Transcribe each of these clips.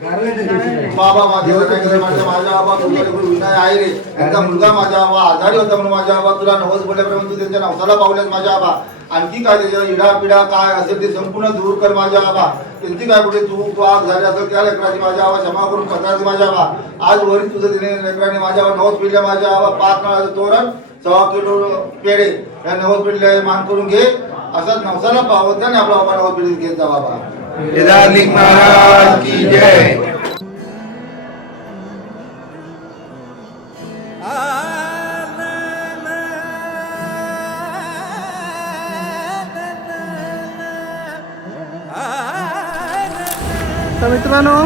बाबा माझ्या बाबा तुझ्या विनय आहे रे, त्यांचा मुलगा माझा बाबा आजारी होता म्हणून माझ्या बाबा तुला नवस बोलल्याप्रमाणे तू त्यांच्या नवसाला पावलेस माझ्या बाबा. आणखी काय त्याच्या इडा पिडा काय असेल ते संपूर्ण दूर कर माझ्या बाबा. त्यांची काय कुठे चूक वाग झाली असेल त्या लेकराची माझ्या बाबा क्षमा करून पत्राची माझ्या बाबा. आज वरी तुझं तिने लेकराने माझ्या बाबा नवस पिढल्या माझ्या बाबा 5 नाळाचं तोरण 6 किलो पेढे या नवस पिढल्या मान करून घे. असाच नवसाला पावत आणि आपला बाबा नवस पिढीत घेत जा बाबा. केदारलिंग महाराज की जय. तर मित्रांनो,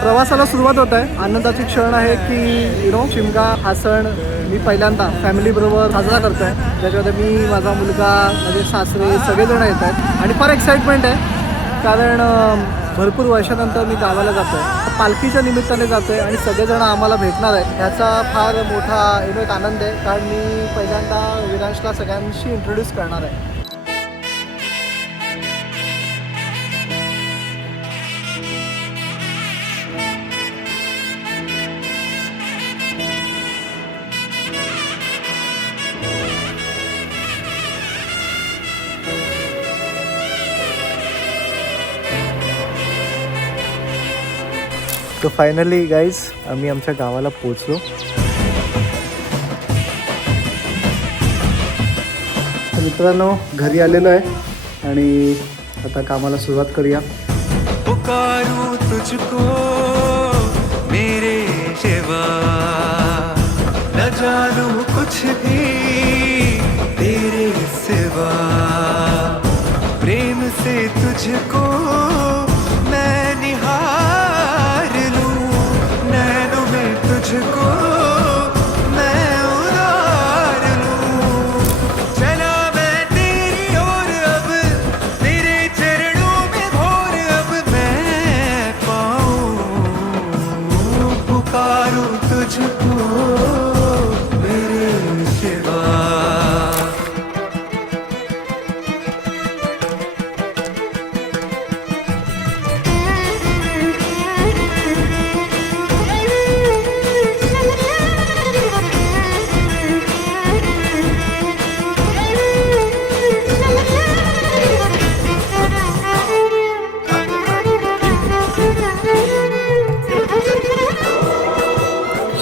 प्रवासाला सुरुवात होत आहे. आनंदाची क्षण आहे की शिमगा हा सण मी पहिल्यांदा फॅमिलीबरोबर साजरा करतो आहे, ज्याच्यामध्ये मी, माझा मुलगा, माझे सासरे सगळेजण येत आहेत आणि फार एक्साइटमेंट आहे. कारण भरपूर वर्षानंतर मी गावाला जातो आहे, पालखीच्या निमित्ताने जातो आहे आणि सगळेजण आम्हाला भेटणार आहेत. याचा फार मोठा एक आनंद आहे, कारण मी पहिल्यांदा विरांशला सगळ्यांशी इंट्रोड्यूस करणार आहे. तो फायनली गाईज आम्ही आमच्या गावाला पोचलो. मित्रांनो, घरी आलेलो आहे आणि आता कामाला सुरुवात करूया. पुकारू तुझको मेरे शिवा, न जानू कुछ भी तेरे सिवा, प्रेम से तुझको मैं निहार लूं, नैनों में तुझको मैं उतार लूं. चला मैं तेरी ओर अब, तेरे चरणों में भोर अब मैं पाऊं. पुकारूं तुझको मेरे शिवा.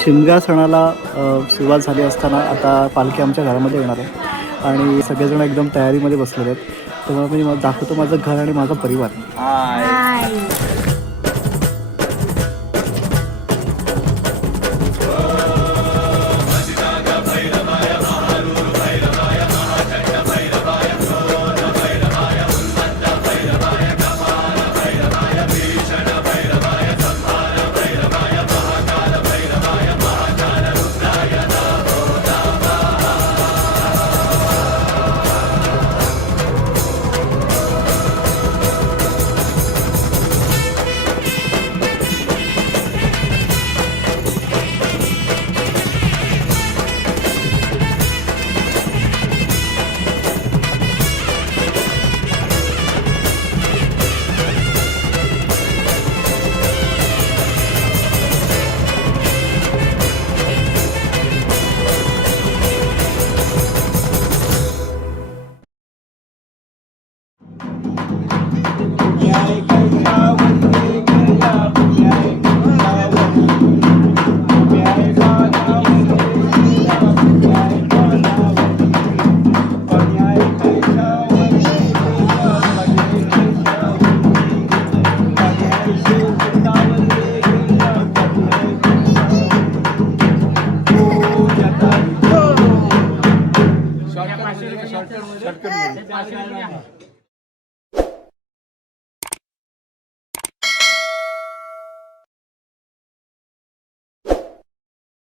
शिमगा सणाला सुरुवात झाली असताना आता पालखी आमच्या घरामध्ये येणार आहे आणि सगळेजण एकदम तयारीमध्ये बसलेले आहेत. तेव्हा मी दाखवतो माझं घर आणि माझा परिवार.